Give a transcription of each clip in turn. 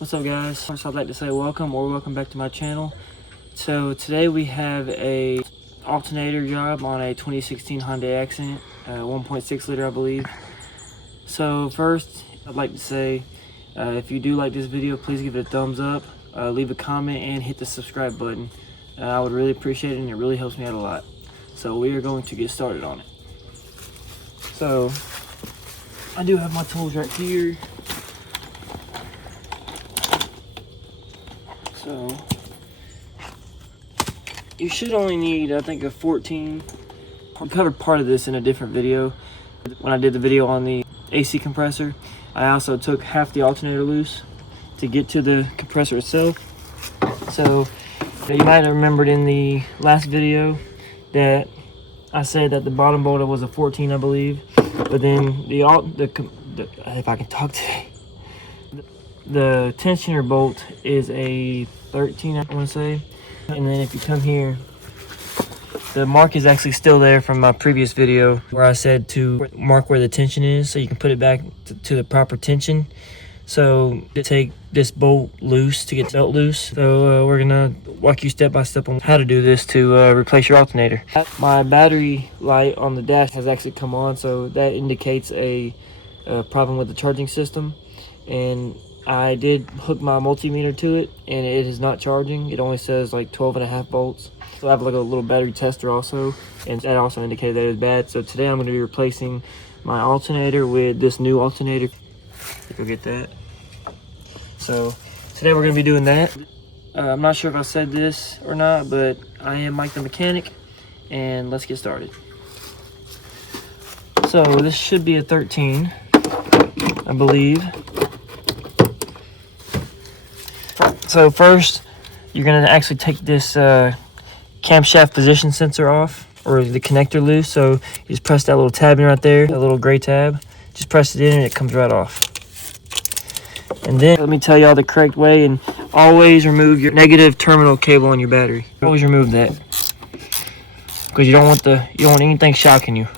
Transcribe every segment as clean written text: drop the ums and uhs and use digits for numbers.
What's up, guys? First, I'd like to say welcome back to my channel. So today we have a alternator job on a 2016 Hyundai Accent, 1.6 liter, I believe. So first, I'd like to say, if you do like this video, please give it a thumbs up, leave a comment, and hit the subscribe button. I would really appreciate it, and it really helps me out a lot. So we are going to get started on it. So I do have my tools right here. So you should only need, I think, a 14. I covered part of this in a different video when I did the video on the AC compressor. I also took half the alternator loose to get to the compressor itself. So you might have remembered in the last video that I said that the bottom bolt was a 14, I believe, but then if I can talk today, the tensioner bolt is a 13, I want to say. And then if you come here, the mark is actually still there from my previous video where I said to mark where the tension is so you can put it back to the proper tension. So to take this bolt loose to get the belt loose. So we're gonna walk you step by step on how to do this to replace your alternator. My battery light on the dash has actually come on, so that indicates a problem with the charging system. And I did hook my multimeter to it, and it is not charging. It only says like 12.5 volts. So I have like a little battery tester also, and that also indicated that it was bad. So today I'm going to be replacing my alternator with this new alternator. Go get that. So today we're going to be doing that. I'm not sure if I said this or not, but I am Mike the mechanic, and let's get started. So this should be a 13, I believe. So first, you're going to actually take this camshaft position sensor off, or the connector loose. So you just press that little tab in right there, that little gray tab. Just press it in and it comes right off. And then let me tell y'all the correct way, and always remove your negative terminal cable on your battery. Always remove that, because you don't want anything shocking you.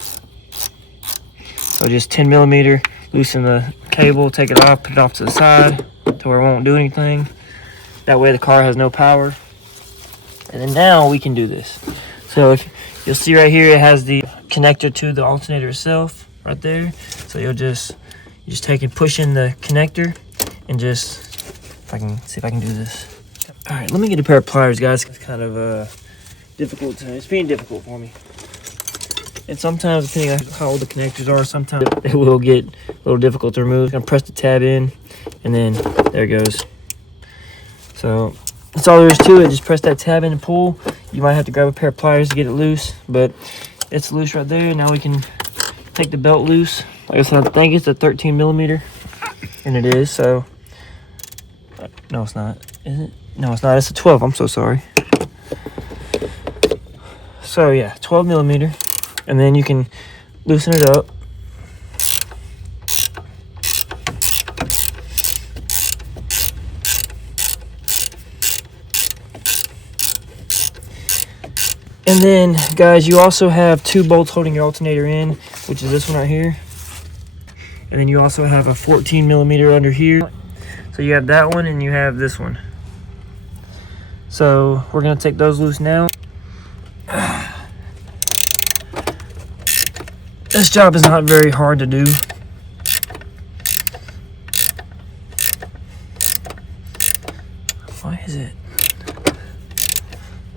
So just 10 millimeter, loosen the cable, take it off, put it off to the side to where it won't do anything. That way the car has no power. And then now we can do this. So if you'll see right here, it has the connector to the alternator itself right there. So you just take and push in the connector, and just, if I can see if I can do this. All right, let me get a pair of pliers, guys. It's kind of difficult. It's being difficult for me. And sometimes, depending on how old the connectors are, sometimes it will get a little difficult to remove. I'm gonna press the tab in, and then there it goes. So that's all there is to it. Just press that tab in and pull. You might have to grab a pair of pliers to get it loose, but it's loose right there. Now we can take the belt loose. Like I said, I think it's a 13 millimeter, and it is. So no, it's not. Is it? No, it's not. It's a 12. I'm so sorry. So yeah, 12 millimeter, and then you can loosen it up. And then, guys, you also have two bolts holding your alternator in, which is this one right here. And then you also have a 14 millimeter under here. So you have that one, and you have this one. So we're going to take those loose now. This job is not very hard to do. Why is it?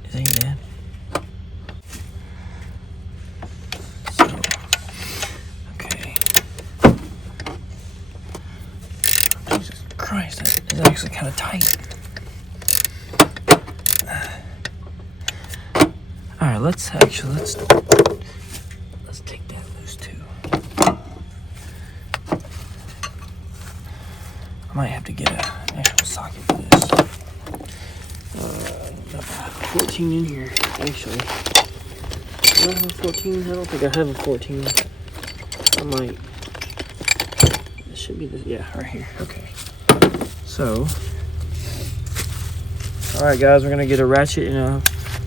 Is it dead? Christ, that is actually kind of tight. All right, let's take that loose too. I might have to get an actual socket for this. 14 in here, actually. Do I have a 14? I don't think I have a 14. I might. This should be this. Yeah, right here. Okay. So, all right, guys, we're gonna get a ratchet and a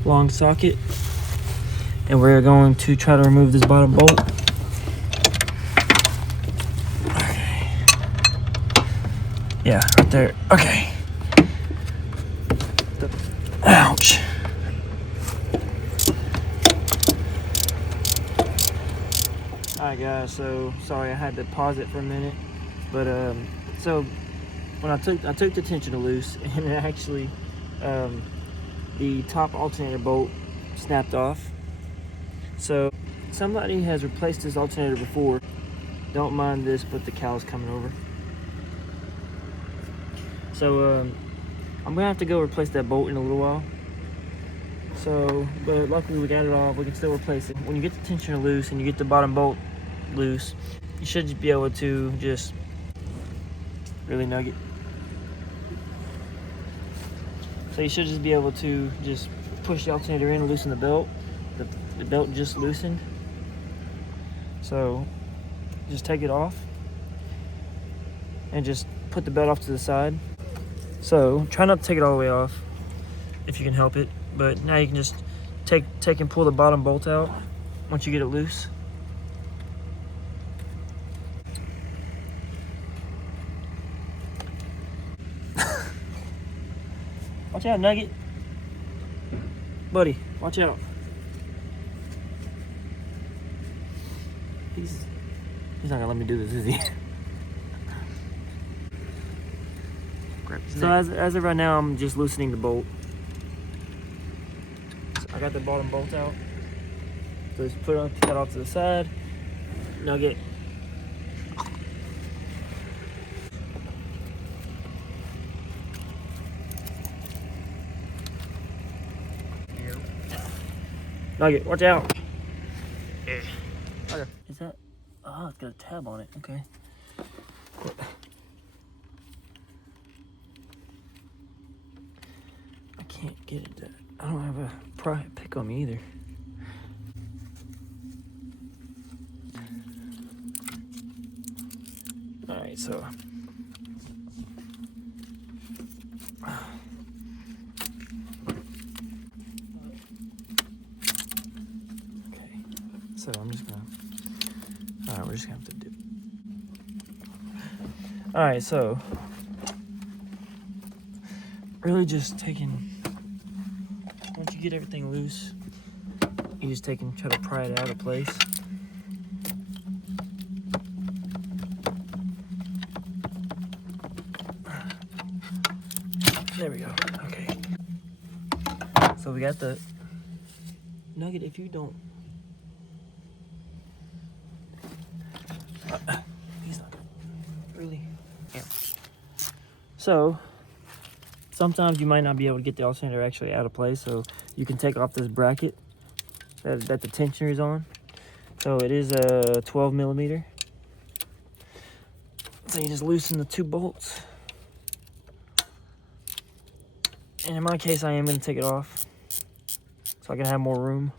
long socket, and we're going to try to remove this bottom bolt. Okay. Yeah, right there. Okay. Ouch. Alright guys, so sorry I had to pause it for a minute. But so when I took the tensioner loose, and it actually the top alternator bolt snapped off. So somebody has replaced this alternator before. Don't mind this, but the cow's coming over. So I'm gonna have to go replace that bolt in a little while. So, but luckily we got it off. We can still replace it. When you get the tensioner loose and you get the bottom bolt loose, you should just be able to just really nug it. So you should just be able to just push the alternator in and loosen the belt. The belt just loosened. So just take it off and just put the belt off to the side. So try not to take it all the way off if you can help it. But now you can just take and pull the bottom bolt out once you get it loose. Watch out, Nugget. Buddy, watch out. He's not gonna let me do this, is he? So as of right now, I'm just loosening the bolt. So I got the bottom bolt out. So just put that off to the side. Nugget. Nugget, watch out. Okay. Is that? Oh, it's got a tab on it. Okay. I can't get it. I don't have a pry pick on me either. All right, so. Okay. So I'm just gonna. All right, we're just gonna have to do. All right, so. Really just taking. Once you get everything loose, you just take and try to pry it out of place. There we go. Okay. So we got the Nugget. If you don't, he's not really. Yeah. So sometimes you might not be able to get the alternator actually out of place, so you can take off this bracket that the tensioner is on. So it is a 12 millimeter. So you just loosen the two bolts. And in my case, I am going to take it off so I can have more room.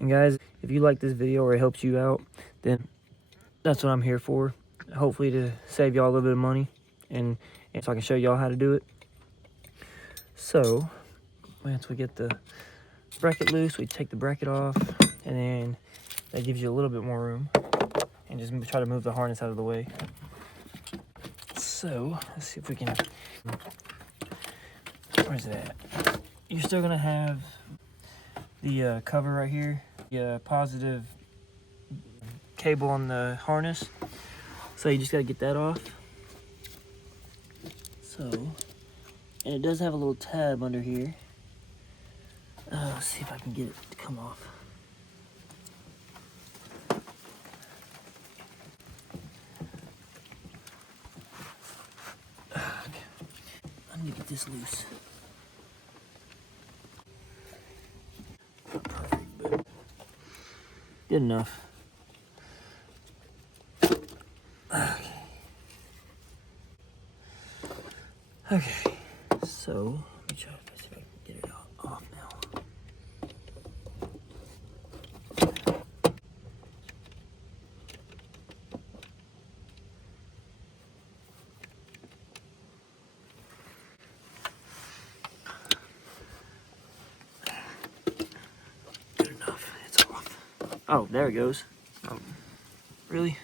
And guys, if you like this video or it helps you out, then that's what I'm here for. Hopefully to save y'all a little bit of money and so I can show y'all how to do it. So once we get the bracket loose, we take the bracket off, and then that gives you a little bit more room. And just try to move the harness out of the way. So let's see if we can. Where's it at? You're still gonna have the cover right here, the positive cable on the harness. So you just gotta get that off. So, and it does have a little tab under here. Let's see if I can get it to come off. Okay. I need to get this loose. Not perfect, but good enough. Okay. Okay. So let me try to see if I can get it off now. Oh, there it goes. Oh, really?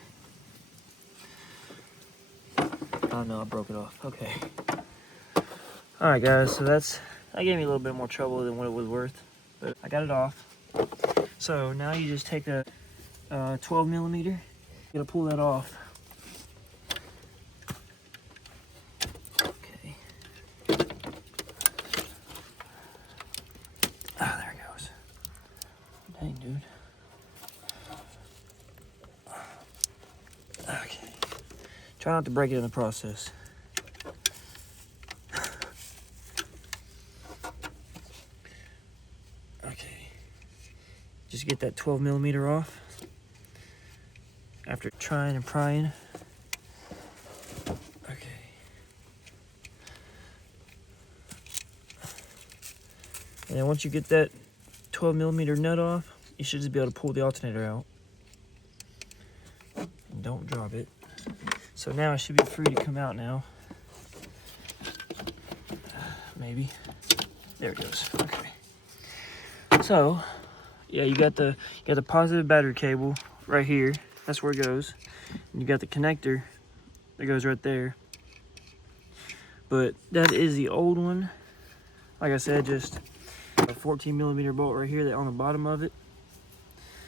Oh no, I broke it off. Okay. Alright guys, so that gave me a little bit more trouble than what it was worth, but I got it off. So now you just take a 12 millimeter, you gotta pull that off. Okay. Ah, there it goes. Dang, dude. Okay. Try not to break it in the process. Okay. Just get that 12 millimeter off. After trying and prying. Okay. And then once you get that 12 millimeter nut off, you should just be able to pull the alternator out. And don't drop it. So now it should be free to come out now. Maybe. There it goes. Okay. So, yeah, you got the positive battery cable right here. That's where it goes. And you got the connector that goes right there. But that is the old one. Like I said, just a 14 millimeter bolt right here that on the bottom of it.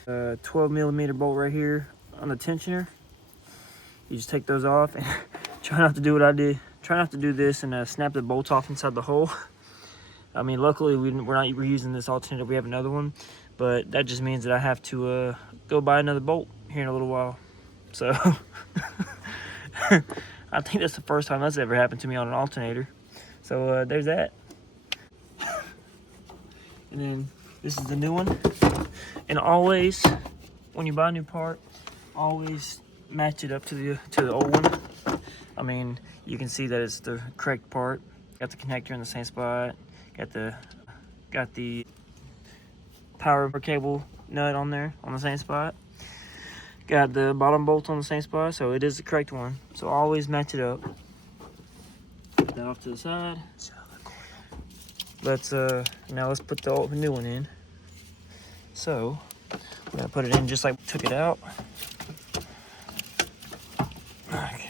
12 millimeter bolt right here on the tensioner. You just take those off and try not to do what I did. Try not to do this and snap the bolt off inside the hole. I mean, luckily we're not reusing this alternator. We have another one, but that just means that I have to go buy another bolt here in a little while. So I think that's the first time that's ever happened to me on an alternator. So there's that. And then this is the new one. And always, when you buy a new part, always match it up to the old one. I mean, you can see that it's the correct part. Got the connector in the same spot. Got the power cable nut on there on the same spot. Got the bottom bolt on the same spot, so it is the correct one. So always match it up. Put that off to the side. Now let's put the new one in. So we're gonna put it in just like we took it out. Okay.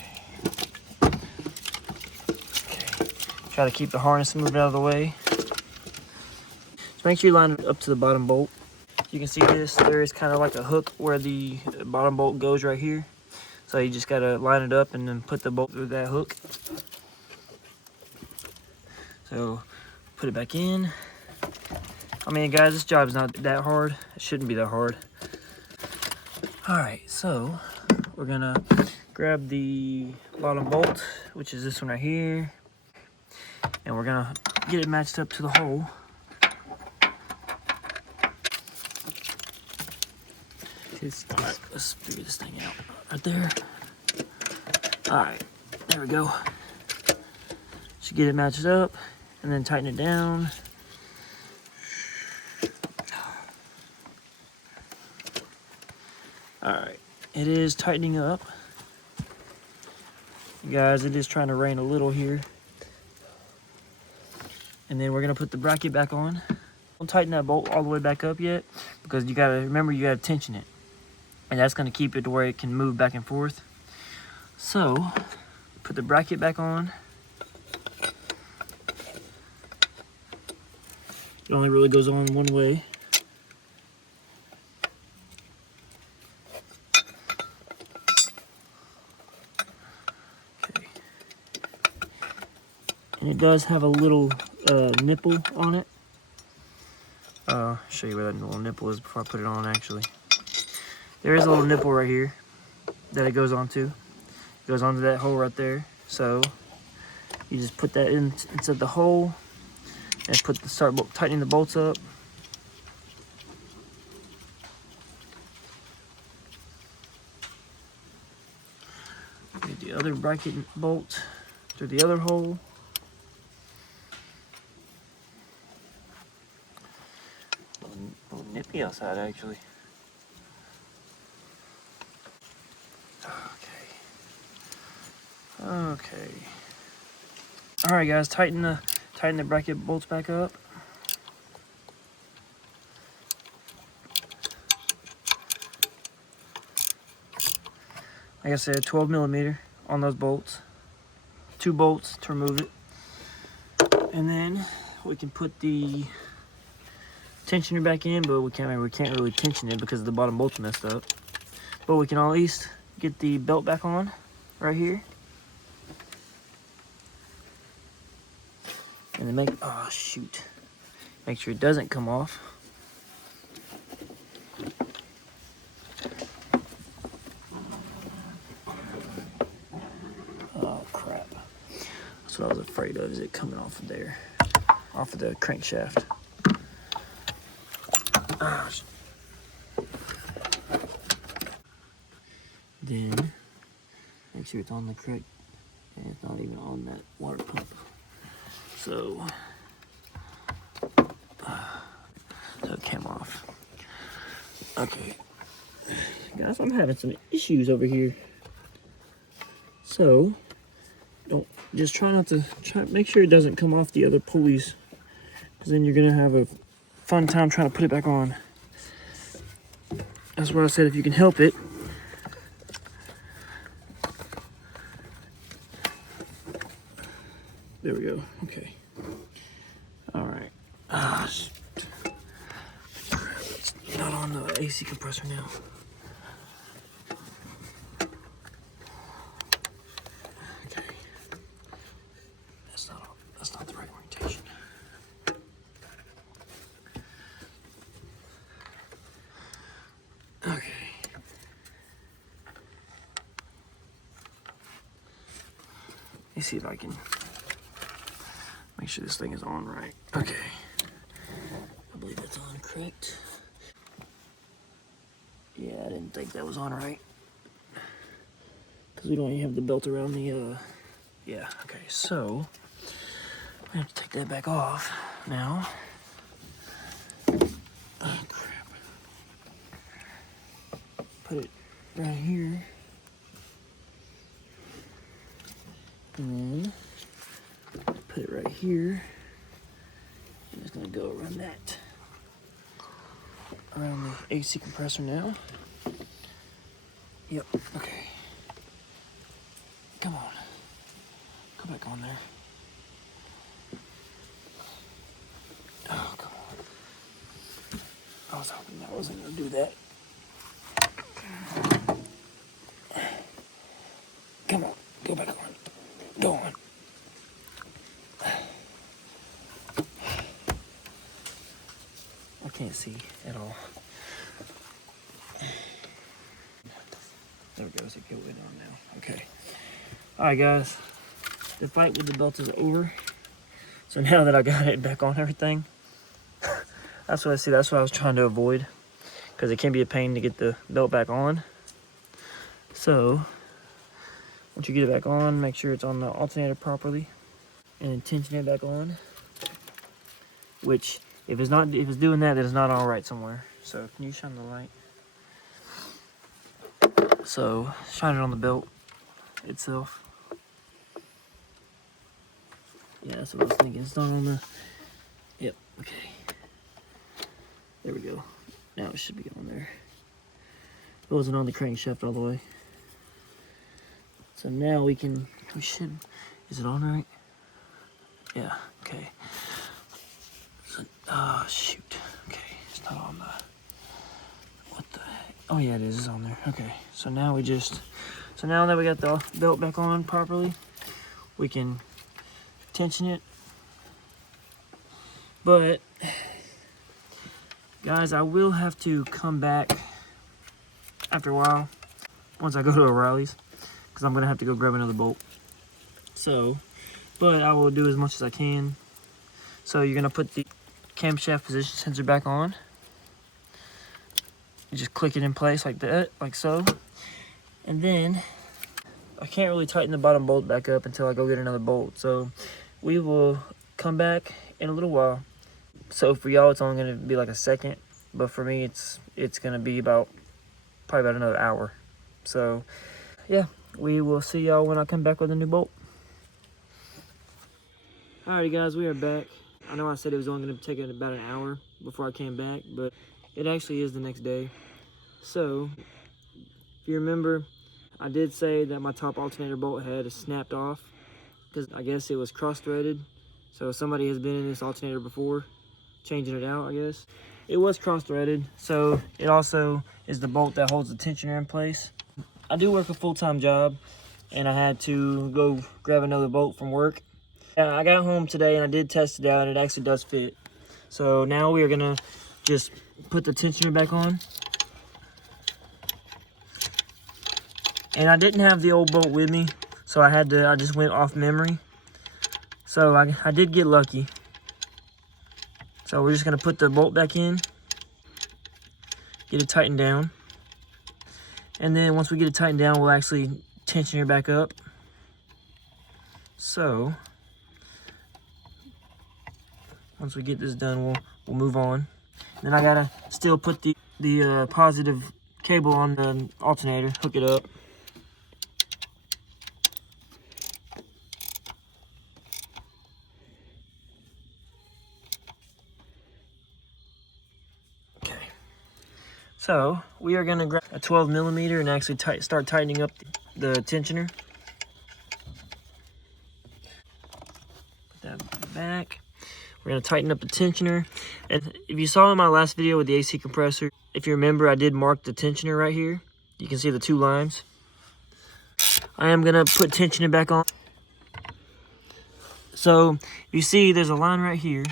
Try to keep the harness moving out of the way. So make sure you line it up to the bottom bolt. You can see this, there is kind of like a hook where the bottom bolt goes right here. So you just gotta line it up and then put the bolt through that hook. So put it back in. I mean, guys, this job's not that hard. It shouldn't be that hard. All right, so we're gonna grab the bottom bolt, which is this one right here, and we're gonna get it matched up to the hole. All right, let's figure this thing out. Right there. All right, there we go. Should get it matched up, and then tighten it down. All right, it is tightening up. Guys, it is trying to rain a little here. And then we're gonna put the bracket back on. Don't tighten that bolt all the way back up yet, because you gotta, remember, you gotta tension it. And that's gonna keep it to where it can move back and forth. So, put the bracket back on. It only really goes on one way. Okay. And it does have a little nipple on it. I'll show you where that little nipple is before I put it on, actually. There is a little nipple right here that it goes onto. It goes onto that hole right there. So you just put that inside the hole and start tightening the bolts up. Get the other bracket bolt through the other hole. A little nippy outside, actually. Okay. All right, guys, tighten the bracket bolts back up. like I said, 12 millimeter on those bolts. 2 bolts to remove it. And then we can put the tensioner back in, but we can't really tension it because the bottom bolt's messed up. But we can at least get the belt back on right here. And then make sure it doesn't come off. Oh crap. That's what I was afraid of, is it coming off of there. Off of the crankshaft. Then make sure it's on the correct, and it's not even on that water pump. So it came off. Okay, guys, I'm having some issues over here. So just try not to make sure it doesn't come off the other pulleys, because then you're gonna have a fun time trying to put it back on. That's why I said if you can help it. There we go. Okay. All right. It's not on the AC compressor now. Okay. That's not the right orientation. Okay. Let me see if I can make sure this thing is on right. Okay. I believe that's on correct. Yeah, I didn't think that was on right. Because we don't even have the belt around the, yeah, okay, so I have to take that back off now. Oh, crap. Put it right here. And then put it right here. I'm just gonna go around that. Around the AC compressor now. Yep, okay. Come on. Go back on there. Oh, come on. I was hoping that wasn't gonna do that. Come on, go back on. Go on. I can't see at all. There we go, so get it on now. Okay. Alright guys, the fight with the belt is over. So now that I got it back on everything, that's what I was trying to avoid, because it can be a pain to get the belt back on. So once you get it back on, make sure it's on the alternator properly and then tension it back on. Which, if it's doing that, then it's not all right somewhere. So can you shine the light? So shine it on the belt itself. Yeah, that's what I was thinking. It's not on the. Yep. Okay. There we go. Now it should be on there. It wasn't on the crankshaft all the way. So now we should. Is it on right? Yeah. Okay. So, oh shoot. Okay, it's not on the. What the heck? Oh yeah, it is. It's on there. Okay. So now now that we got the belt back on properly, we can tension it. But guys, I will have to come back after a while once I go to O'Reilly's, because I'm gonna have to go grab another bolt. So, but I will do as much as I can. So you're gonna put the camshaft position sensor back on. You just click it in place like that, like so. And then I can't really tighten the bottom bolt back up until I go get another bolt. So we will come back in a little while. So for y'all, it's only gonna be like a second, but for me, it's gonna be probably about another hour. So yeah, we will see y'all when I come back with a new bolt. Alrighty guys, we are back. I know I said it was only gonna take about an hour before I came back, but it actually is the next day. So if you remember, I did say that my top alternator bolt had snapped off because I guess it was cross-threaded. So somebody has been in this alternator before, changing it out, I guess. It was cross-threaded, so it also is the bolt that holds the tensioner in place. I do work a full-time job, and I had to go grab another bolt from work. I got home today and I did test it out, and it actually does fit. So now we are gonna just put the tensioner back on. And I didn't have the old bolt with me, so I just went off memory. So I did get lucky. So we're just gonna put the bolt back in, get it tightened down. And then once we get it tightened down, we'll actually tension it back up. So once we get this done, we'll move on. Then I gotta still put the positive cable on the alternator, hook it up. Okay. So we are gonna grab a 12mm and actually start tightening up the tensioner. Put that back. We're gonna tighten up the tensioner. And if you saw in my last video with the AC compressor, if you remember, I did mark the tensioner right here. You can see the 2 lines. I am gonna put tensioner back on. So you see there's a line right here.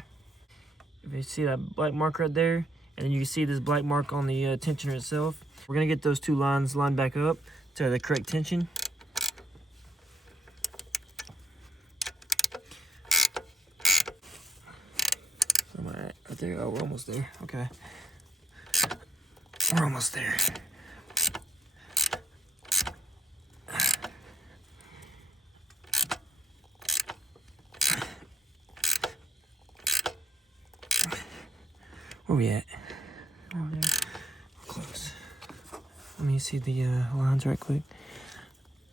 If you see that black mark right there, and then you can see this black mark on the tensioner itself. We're gonna get those 2 lines lined back up to the correct tension. Where am I at? Right there. Oh, we're almost there. Okay. We're almost there. Where we at? Over there. We're close. Let me see the lines right quick.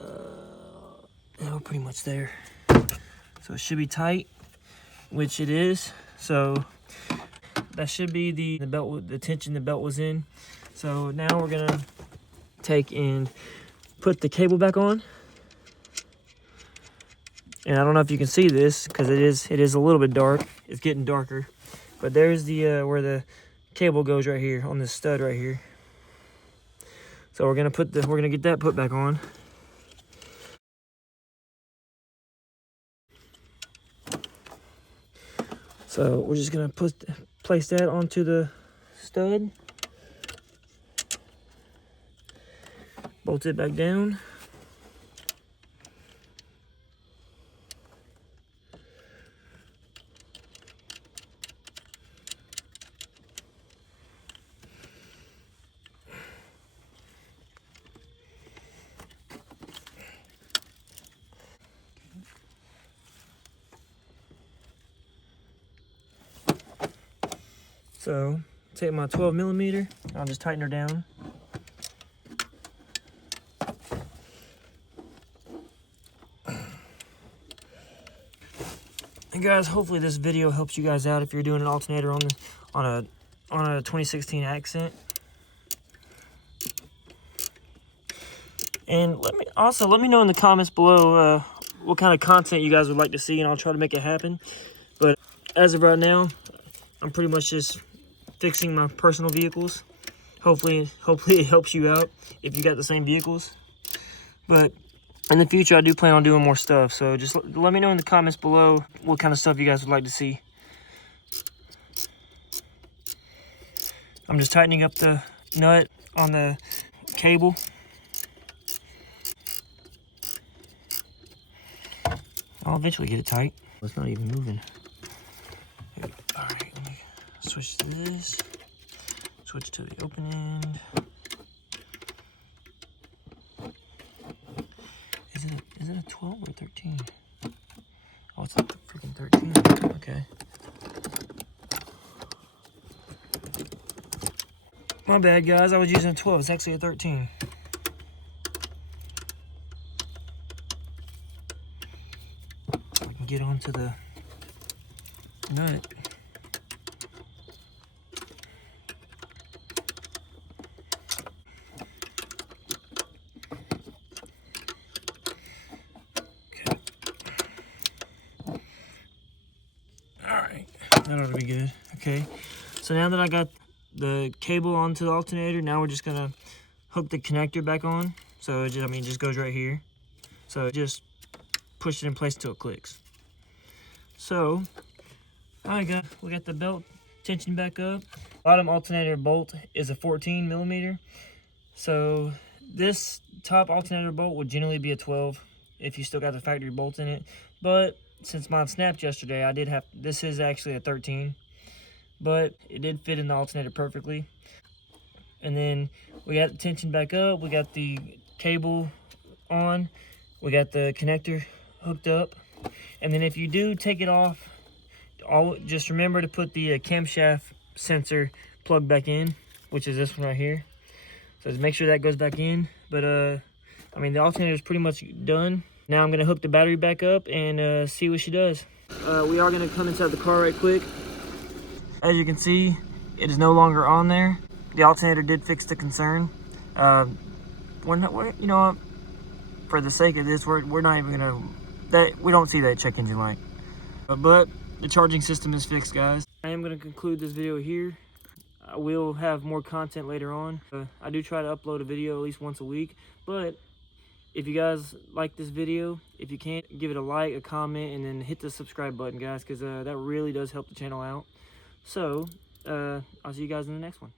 Yeah, we're pretty much there. So it should be tight, which it is. So that should be the belt, the tension the belt was in. So now we're gonna take and put the cable back on. And I don't know if you can see this because it is a little bit dark. It's getting darker. But there's the where the cable goes right here on this stud right here. So we're gonna get that put back on. So we're just gonna place that onto the stud. Bolt it back down. So take my 12mm, I'll just tighten her down. And guys, hopefully this video helps you guys out if you're doing an alternator on a 2016 Accent. And let me know in the comments below what kind of content you guys would like to see, and I'll try to make it happen. But as of right now, I'm pretty much just fixing my personal vehicles. Hopefully it helps you out if you got the same vehicles. But in the future, I do plan on doing more stuff. So just let me know in the comments below what kind of stuff you guys would like to see. I'm just tightening up the nut on the cable. I'll eventually get it tight. It's not even moving. All right, let me switch to this. Switch to the open end. Is it a 12 or 13? Oh, it's a freaking 13. Okay. My bad, guys. I was using a 12. It's actually a 13. I can get onto the nut. That ought to be good. Okay. So now that I got the cable onto the alternator, now we're just gonna hook the connector back on. So it just goes right here. So just push it in place until it clicks. So, we got the belt tension back up. Bottom alternator bolt is a 14 millimeter. So this top alternator bolt would generally be a 12 if you still got the factory bolts in it. But since mine snapped yesterday, this is actually a 13. But it did fit in the alternator perfectly. And then we got the tension back up. We got the cable on. We got the connector hooked up. And then if you do take it off, just remember to put the camshaft sensor plug back in, which is this one right here. So just make sure that goes back in. But the alternator is pretty much done. Now I'm gonna hook the battery back up and see what she does. We are gonna come inside the car right quick. As you can see, it is no longer on there. The alternator did fix the concern. You know what? For the sake of this, we're not even gonna, we don't see that check engine light. But the charging system is fixed, guys. I am gonna conclude this video here. I will have more content later on. I do try to upload a video at least once a week, but if you guys like this video, if you can, give it a like, a comment, and then hit the subscribe button, guys, because that really does help the channel out. So, I'll see you guys in the next one.